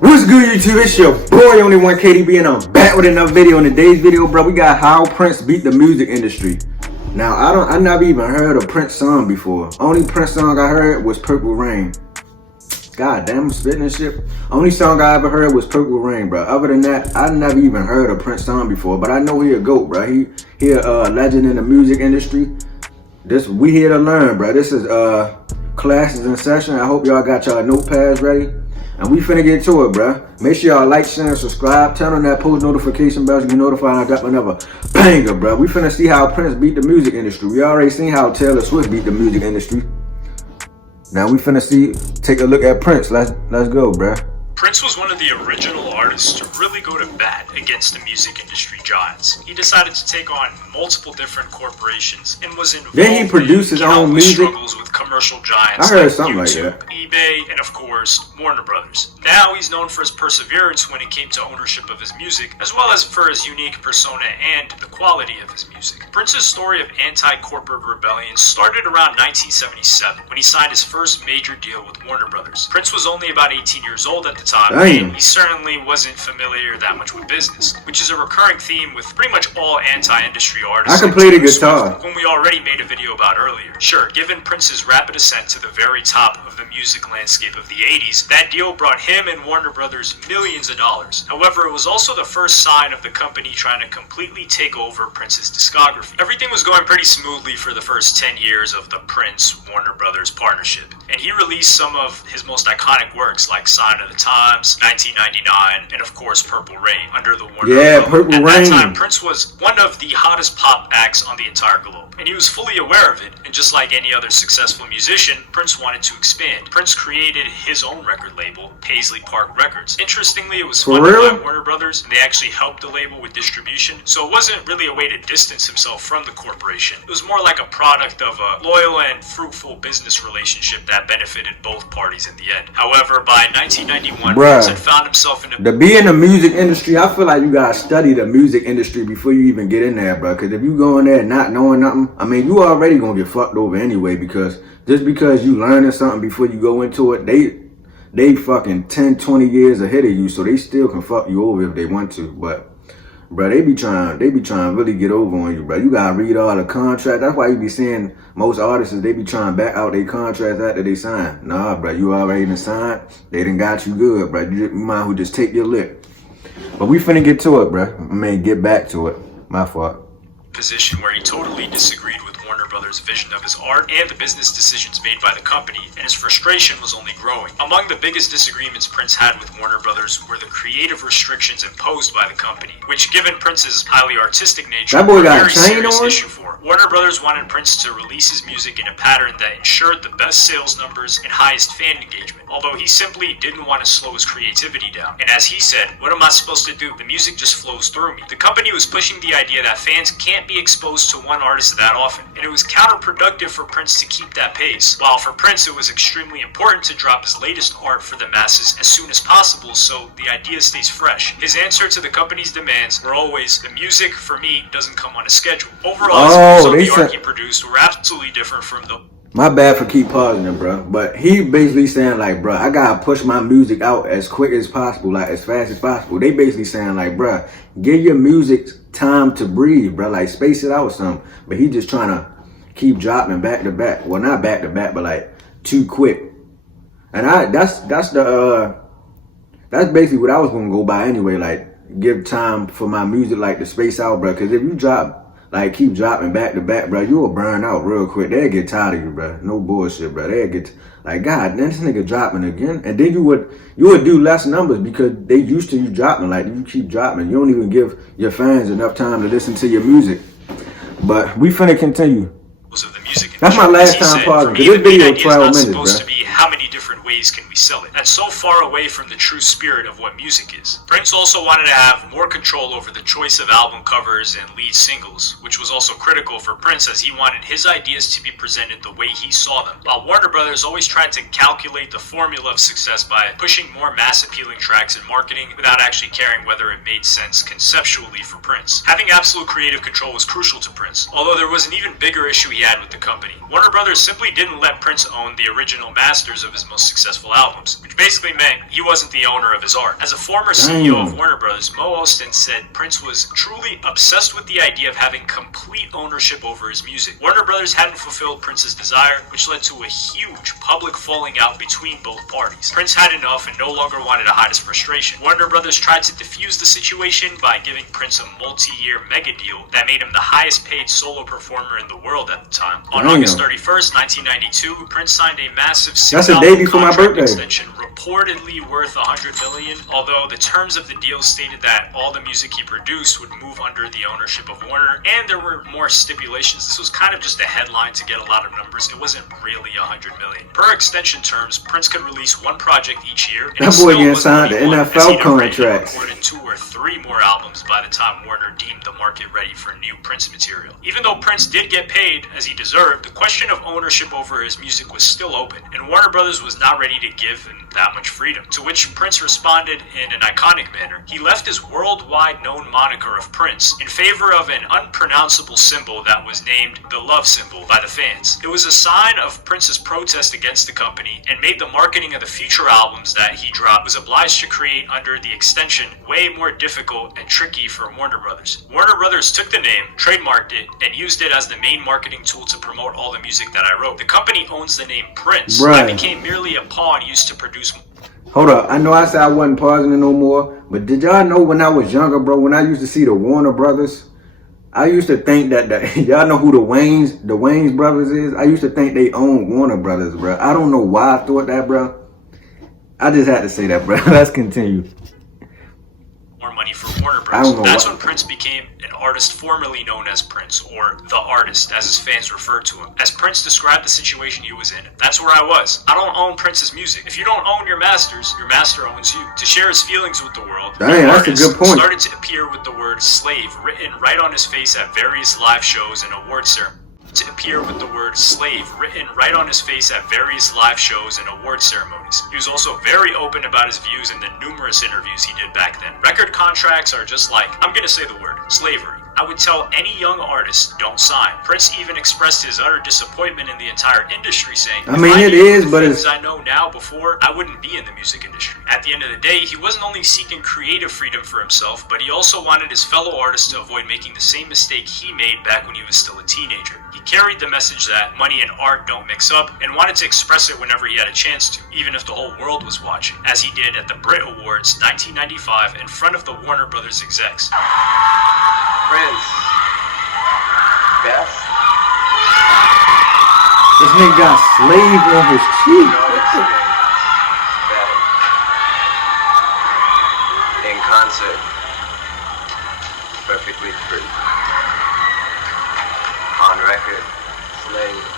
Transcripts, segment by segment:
What's good, YouTube? It's your boy, Only One KDB, and I'm back with another video. In today's video, bro, we got how Prince beat the music industry. Now, I never even heard a Prince song before. Only Prince song I heard was Purple Rain. God damn, I'm spitting this shit. Only song I ever heard was Purple Rain, bro. Other than that, I never even heard a Prince song before. But I know he a GOAT, bro. He a legend in the music industry. We here to learn, bro. This is classes in session. I hope y'all got y'all notepads ready. And we finna get to it, bruh. Make sure y'all like, share, and subscribe. Turn on that post notification bell to get notified when I drop another banger, bruh. We finna see how Prince beat the music industry. We already seen how Taylor Swift beat the music industry. Now we finna take a look at Prince. Let's go, bruh. Prince was one of the original artists to really go to bat against the music industry giants. He decided to take on multiple different corporations and was involved Then he produced his own music. Struggles with commercial giants I heard like something YouTube, like that. eBay, and of course, Warner Brothers. Now he's known for his perseverance when it came to ownership of his music, as well as for his unique persona and the quality of his music. Prince's story of anti-corporate rebellion started around 1977 when he signed his first major deal with Warner Brothers. Prince was only about 18 years old at the time, and he certainly wasn't familiar that much with business, which is a recurring theme with pretty much all anti-industry artists. I can play the guitar, whom we already made a video about earlier. Sure, given Prince's rapid ascent to the very top of the music landscape of the 80s, that deal brought him and Warner Brothers millions of dollars. However, it was also the first sign of the company trying to completely take over Prince's discography. Everything was going pretty smoothly for the first 10 years of the Prince-Warner Brothers partnership, and he released some of his most iconic works like Sign of the Times, 1999, and of course Purple Rain under the Warner Yeah, logo. Purple At Rain. that time, Prince was one of the hottest pop acts on the entire globe, and he was fully aware of it. And just like any other successful musician, Prince wanted to expand. Prince created his own record label, Paisley Park Records. Interestingly, it was funded by Warner Brothers, and they actually helped the label with distribution, so it wasn't really a way to distance himself from the corporation. It was more like a product of a loyal and fruitful business relationship that benefited both parties in the end. However, by 1991, Prince had found himself in to be in the music industry. I feel like you gotta study the music industry before you even get in there, bro. Because if you go in there not knowing nothing, I mean, you already gonna get fucked over anyway. Because just because you learning something before you go into it, they fucking 10, 20 years ahead of you, so they still can fuck you over if they want to. But bro, they be trying to really get over on you, bro. You gotta read all the contracts. That's why you be seeing most artists, they be trying to back out their contracts after they sign. Nah, bro, you already done signed. They done got you good, bro. You might as well just take your lick. But we finna get to it, bro. I mean, get back to it. My fault. Position where he totally disagreed with Warner Brothers' vision of his art and the business decisions made by the company, and his frustration was only growing. Among the biggest disagreements Prince had with Warner Brothers were the creative restrictions imposed by the company, which, given Prince's highly artistic nature, that boy were a got very a chain serious on? issue for. Warner Brothers wanted Prince to release his music in a pattern that ensured the best sales numbers and highest fan engagement, although he simply didn't want to slow his creativity down. And as he said, "What am I supposed to do? The music just flows through me." The company was pushing the idea that fans can't be exposed to one artist that often, and it was counterproductive for Prince to keep that pace. While for Prince it was extremely important to drop his latest art for the masses as soon as possible so the idea stays fresh, his answer to the company's demands were always, "The music, for me, doesn't come on a schedule." Overall, the art he produced were absolutely different from the... My bad for keep pausing it, bro. But he basically saying like, bro, I gotta push my music out as quick as possible, like as fast as possible. They basically saying like, bro, give your music time to breathe, bro. Like space it out some. But he just trying to keep dropping back to back. Well, not back to back, but like too quick. And that's basically what I was gonna go by anyway. Like give time for my music, like to space out, bro. Because if you keep dropping back to back, bro, you'll burn out real quick. They'll get tired of you, bro. No bullshit, bro. They'll get like, God, then this nigga dropping again. And then you would do less numbers because they used to you dropping. Like you keep dropping. You don't even give your fans enough time to listen to your music. But we finna continue. Of the music That's my last time pausing. This video is 12 minutes, bro. To be how many different ways can we sell it? That's so far away from the true spirit of what music is. Prince also wanted to have more control over the choice of album covers and lead singles, which was also critical for Prince as he wanted his ideas to be presented the way he saw them, while Warner Brothers always tried to calculate the formula of success by pushing more mass-appealing tracks and marketing without actually caring whether it made sense conceptually for Prince. Having absolute creative control was crucial to Prince, although there was an even bigger issue he had with the company. Warner Brothers simply didn't let Prince own the original masters of his most successful albums, which basically meant he wasn't the owner of his art. As a former CEO of Warner Brothers, Mo Ostin said Prince was truly obsessed with the idea of having complete ownership over his music. Warner Brothers hadn't fulfilled Prince's desire, which led to a huge public falling out between both parties. Prince had enough and no longer wanted to hide his frustration. Warner Brothers tried to defuse the situation by giving Prince a multi-year mega deal that made him the highest paid solo performer in the world at the time. On August 31st, 1992, Prince signed a massive $6 contract extension reportedly worth $100 million, although the terms of the deal stated that all the music he produced would move under the ownership of Warner, and there were more stipulations. This was kind of just a headline to get a lot of numbers. It wasn't really $100 million. Per extension terms, Prince could release one project each year. And that boy getting signed to NFL contracts. Recorded 2 or 3 more albums by the time Warner deemed the market ready for new Prince material. Even though Prince did get paid as he deserved, the question of ownership over his music was still open, and Warner Brothers was not ready to give him that much freedom. To which Prince responded in an iconic manner. He left his worldwide known moniker of Prince in favor of an unpronounceable symbol that was named the love symbol by the fans. It was a sign of Prince's protest against the company and made the marketing of the future albums that he dropped was obliged to create under the extension way more difficult and tricky for Warner Brothers. Warner Brothers took the name, trademarked it, and used it as the main marketing tool to promote all the music that I wrote. The company owns the name Prince. I became merely a pawn used to produce. Hold up, I know I said I wasn't pausing it no more, but did y'all know when I was younger, bro, when I used to see the Warner Brothers, I used to think that y'all know who the Wayans brothers is? I used to think they owned Warner Brothers, bro. I don't know why I thought that, bro. I just had to say that, bro. Let's continue. More money for Warner Bros. That's when Prince became an artist formerly known as Prince, or the artist, as his fans referred to him. As Prince described the situation he was in, that's where I was. I don't own Prince's music. If you don't own your masters, your master owns you. To share his feelings with the world, the artist started to appear with the word slave written right on his face at various live shows and award ceremonies. To appear with the word slave written right on his face at various live shows and award ceremonies. He was also very open about his views in the numerous interviews he did back then. Record contracts are just like, I'm gonna say the word, slavery. I would tell any young artist, don't sign. Prince even expressed his utter disappointment in the entire industry, saying, I know now before, I wouldn't be in the music industry. At the end of the day, he wasn't only seeking creative freedom for himself, but he also wanted his fellow artists to avoid making the same mistake he made back when he was still a teenager. He carried the message that money and art don't mix up, and wanted to express it whenever he had a chance to, even if the whole world was watching, as he did at the Brit Awards 1995 in front of the Warner Brothers execs. Prince. Best. This nigga got slave on his cheek. In concert. Perfectly free. On record. Slave.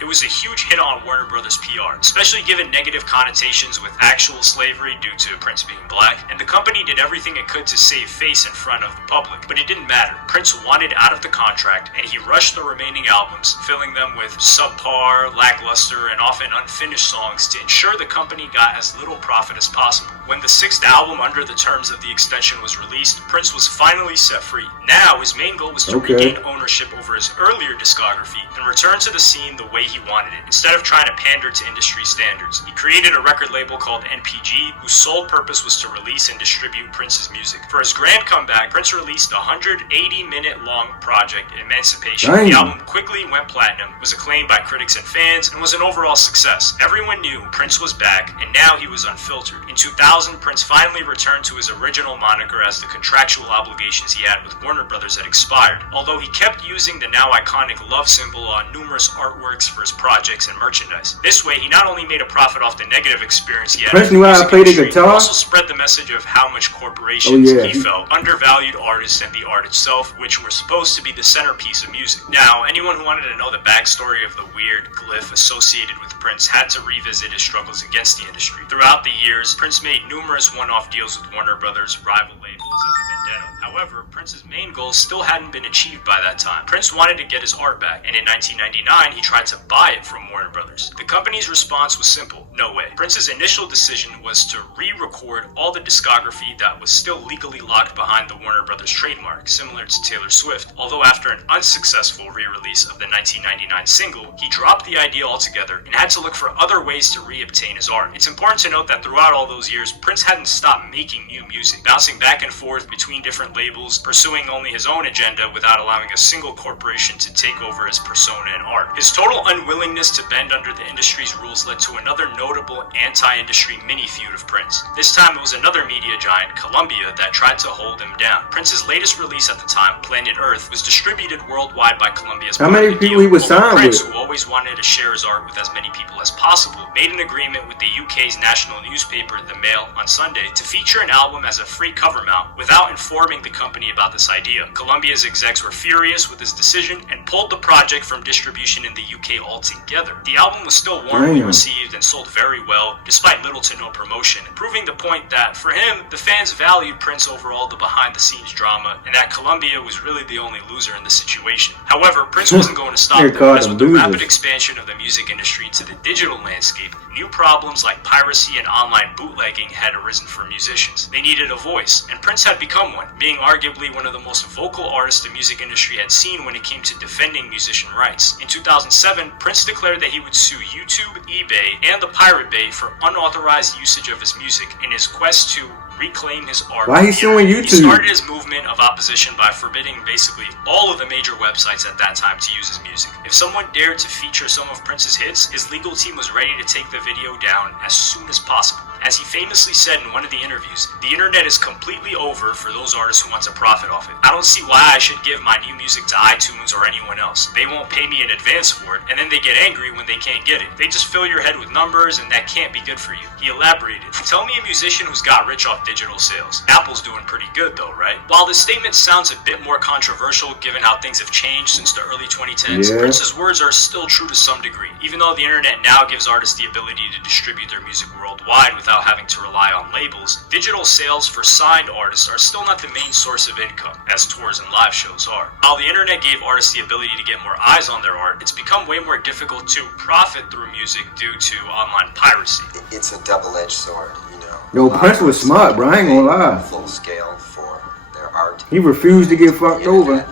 It was a huge hit on Warner Brothers PR, especially given negative connotations with actual slavery due to Prince being black, and the company did everything it could to save face in front of the public. But it didn't matter. Prince wanted out of the contract, and he rushed the remaining albums, filling them with subpar, lackluster, and often unfinished songs to ensure the company got as little profit as possible. When the 6th album under the terms of the extension was released, Prince was finally set free. Now, his main goal was to regain ownership over his earlier discography and return to the scene the way he wanted it, instead of trying to pander to industry standards. He created a record label called NPG, whose sole purpose was to release and distribute Prince's music. For his grand comeback, Prince released a 180-minute long project, Emancipation. The album quickly went platinum, was acclaimed by critics and fans, and was an overall success. Everyone knew Prince was back, and now he was unfiltered. In 2000, Prince finally returned to his original moniker as the contractual obligations he had with Warner Brothers had expired, although he kept using the now iconic love symbol on numerous artworks for his projects and merchandise. This way, he not only made a profit off the negative experience he had with the music industry, but also spread the message of how much corporations, he felt, undervalued artists and the art itself, which were supposed to be the centerpiece of music. Now, anyone who wanted to know the backstory of the weird glyph associated with Prince had to revisit his struggles against the industry. Throughout the years, Prince made numerous one-off deals with Warner Brothers' rival label. as a vendetta. However, Prince's main goal still hadn't been achieved by that time. Prince wanted to get his art back, and in 1999 he tried to buy it from Warner Brothers. The company's response was simple: no way. Prince's initial decision was to re-record all the discography that was still legally locked behind the Warner Brothers trademark, similar to Taylor Swift. Although after an unsuccessful re-release of the 1999 single, he dropped the idea altogether and had to look for other ways to re-obtain his art. It's important to note that throughout all those years, Prince hadn't stopped making new music, bouncing back and forth between different labels, pursuing only his own agenda without allowing a single corporation to take over his persona and art. His total unwillingness to bend under the industry's rules led to another notable anti-industry mini-feud of Prince. This time it was another media giant, Columbia, that tried to hold him down. Prince's latest release at the time, Planet Earth, was distributed worldwide by Columbia's How many people he was signed Prince, with? who always wanted to share his art with as many people as possible, made an agreement with the UK's national newspaper, The Mail, on Sunday to feature an album as a free cover mount without informing the company about this idea. Columbia's execs were furious with his decision and pulled the project from distribution in the UK altogether. The album was still warmly received and sold very well, despite little to no promotion, proving the point that, for him, the fans valued Prince over all the behind-the-scenes drama, and that Columbia was really the only loser in the situation. However, Prince wasn't going to stop them, as with the rapid expansion of the music industry into the digital landscape, new problems like piracy and online bootlegging had arisen for musicians. They needed a voice, and Prince had become one, being arguably one of the most vocal artists the music industry had seen when it came to defending musician rights. In 2007, Prince declared that he would sue YouTube, eBay, and the Pirate Bay for unauthorized usage of his music in his quest to reclaim his art. Why he suing YouTube? He started his movement of opposition by forbidding basically all of the major websites at that time to use his music. If someone dared to feature some of Prince's hits, his legal team was ready to take the video down as soon as possible. As he famously said in one of the interviews, the internet is completely over for those artists who want to profit off it. I don't see why I should give my new music to iTunes or anyone else. They won't pay me in advance for it, and then they get angry when they can't get it. They just fill your head with numbers, and that can't be good for you. He elaborated, "Tell me a musician who's got rich off digital sales. Apple's doing pretty good though, right?" While this statement sounds a bit more controversial given how things have changed since the early 2010s, Prince's words are still true to some degree. Even though the internet now gives artists the ability to distribute their music worldwide without having to rely on labels, digital sales for signed artists are still not the main source of income, as tours and live shows are. While the internet gave artists the ability to get more eyes on their art, it's become way more difficult to profit through music due to online piracy. It's a double-edged sword, you know. Yo, Prince was smart, bro. I ain't gonna lie. Full scale for their art. He refused to get fucked over.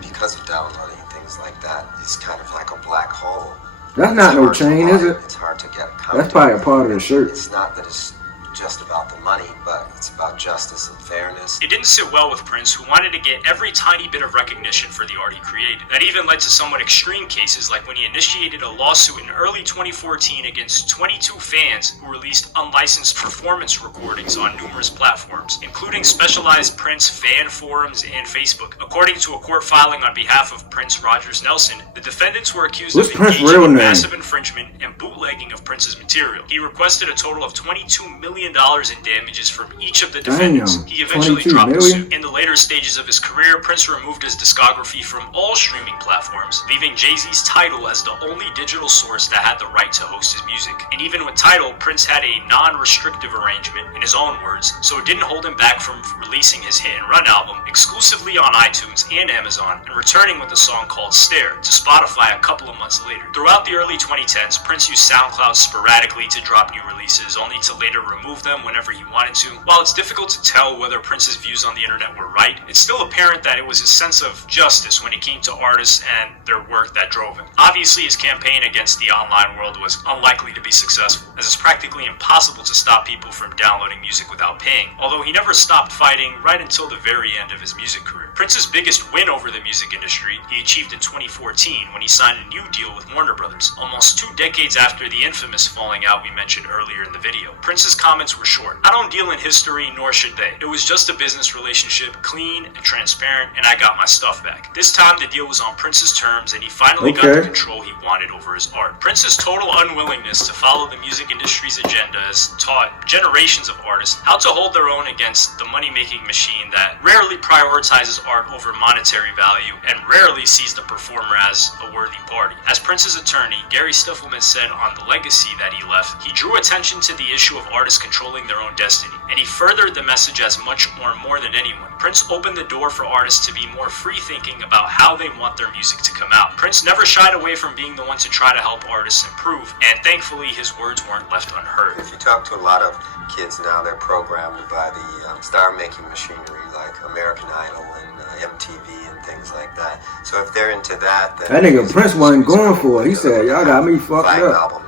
Because of downloading things like that, it's kind of like a black hole. That's not no chain, is it? It's hard to get content. That's probably a part of the shirt. It's not that it's just about the money, but it's about justice and fairness. It didn't sit well with Prince, who wanted to get every tiny bit of recognition for the art he created. That even led to somewhat extreme cases, like when he initiated a lawsuit in early 2014 against 22 fans who released unlicensed performance recordings on numerous platforms, including specialized Prince fan forums and Facebook. According to a court filing on behalf of Prince Rogers Nelson, the defendants were accused of engaging in massive infringement and bootlegging of Prince's material. He requested a total of $22 million in damages from each of the defendants. He eventually dropped the suit. In the later stages of his career, Prince removed his discography from all streaming platforms, leaving Jay-Z's Tidal as the only digital source that had the right to host his music. And even with Tidal, Prince had a non-restrictive arrangement, in his own words, so it didn't hold him back from releasing his Hit and Run album exclusively on iTunes and Amazon, and returning with a song called Stare to Spotify a couple of months later. Throughout the early 2010s, Prince used SoundCloud sporadically to drop new releases, only to later remove them whenever he wanted to. While it's difficult to tell whether Prince's views on the internet were right, it's still apparent that it was his sense of justice when it came to artists and their work that drove him. Obviously, his campaign against the online world was unlikely to be successful, as it's practically impossible to stop people from downloading music without paying, although he never stopped fighting right until the very end of his music career. Prince's biggest win over the music industry he achieved in 2014 when he signed a new deal with Warner Brothers, almost 2 decades after the infamous falling out we mentioned earlier in the video. Prince's comments were short. "I don't deal in history, nor should they. It was just a business relationship, clean and transparent, and I got my stuff back." This time the deal was on Prince's terms, and he finally got the control he wanted over his art. Prince's total unwillingness to follow the music industry's agenda has taught generations of artists how to hold their own against the money-making machine that rarely prioritizes art over monetary value and rarely sees the performer as a worthy party. As Prince's attorney, Gary Stiffelman said on the legacy that he left, he drew attention to the issue of artists controlling their own destiny, and he furthered the message as much or more than anyone. Prince opened the door for artists to be more free-thinking about how they want their music to come out. Prince never shied away from being the one to try to help artists improve, and thankfully his words weren't left unheard. If you talk to a lot of kids now, they're programmed by the star-making machinery like American Idol and MTV and things like that. So if they're into that, then that nigga Prince wasn't going for it. He said, y'all got me fucked up.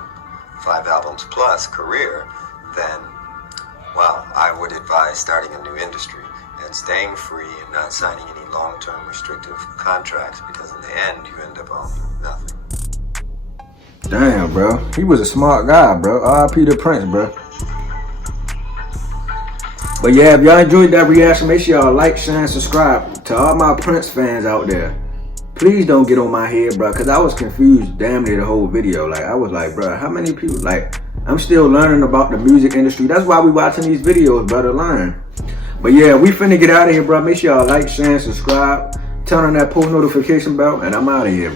Five albums plus career, then, well, I would advise starting a new industry and staying free and not signing any long-term restrictive contracts, because in the end, you end up owning nothing. Damn, bro. He was a smart guy, bro. R.I.P. to Prince, bro. But yeah, if y'all enjoyed that reaction, make sure y'all like, share, and subscribe. To all my Prince fans out there, please don't get on my head, bro, because I was confused damn near the whole video. Like, I was like, bro, how many people, like, I'm still learning about the music industry. That's why we watching these videos, bro, to learn. But yeah, we finna get out of here, bro. Make sure y'all like, share, and subscribe. Turn on that post notification bell, and I'm out of here, bro.